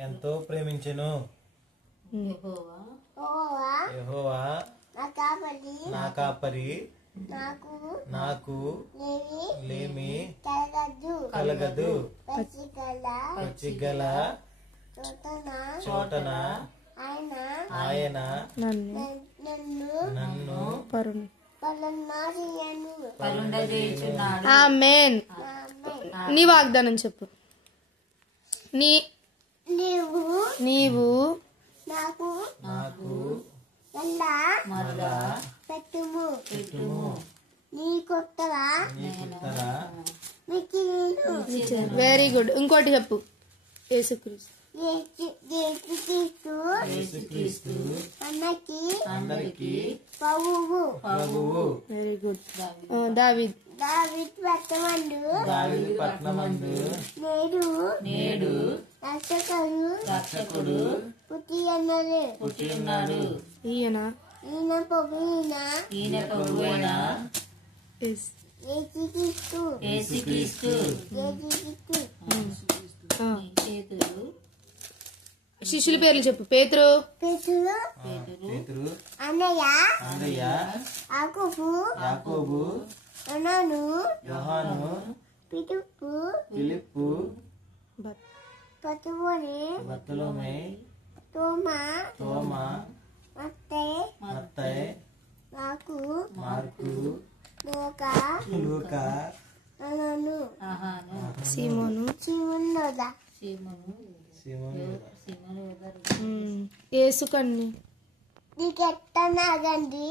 ఎంతో ప్రేమించెను యెహోవా నా కాపరి నాకు లేమి కలగదు పచ్చిగల చోటన ఆయన నన్ను ఆమేన్. నీ వాగ్దానం చెప్పు. నీవు నాకు పెట్టుము వెరీ గుడ్. ఇంకోటి చెప్పు. యేసుక్రీస్తు అందరికీ ప్రభువు. Very good. దావీద్ పట్టణమందు నేడు రక్షకుడు పుట్టియున్నాడు. ఈయన ప్రభువైన యేసుక్రీస్తు. శిష్యుల పేర్లు చెప్పు. పేతురు అన్నయ్య యాకోబు యోహాను ఫిలిప్పు బర్తలోమై తోమా మత్తయి మార్కు లూకా సీమోను సీమోను యేసు కన్య. నీకెట్టనాగండి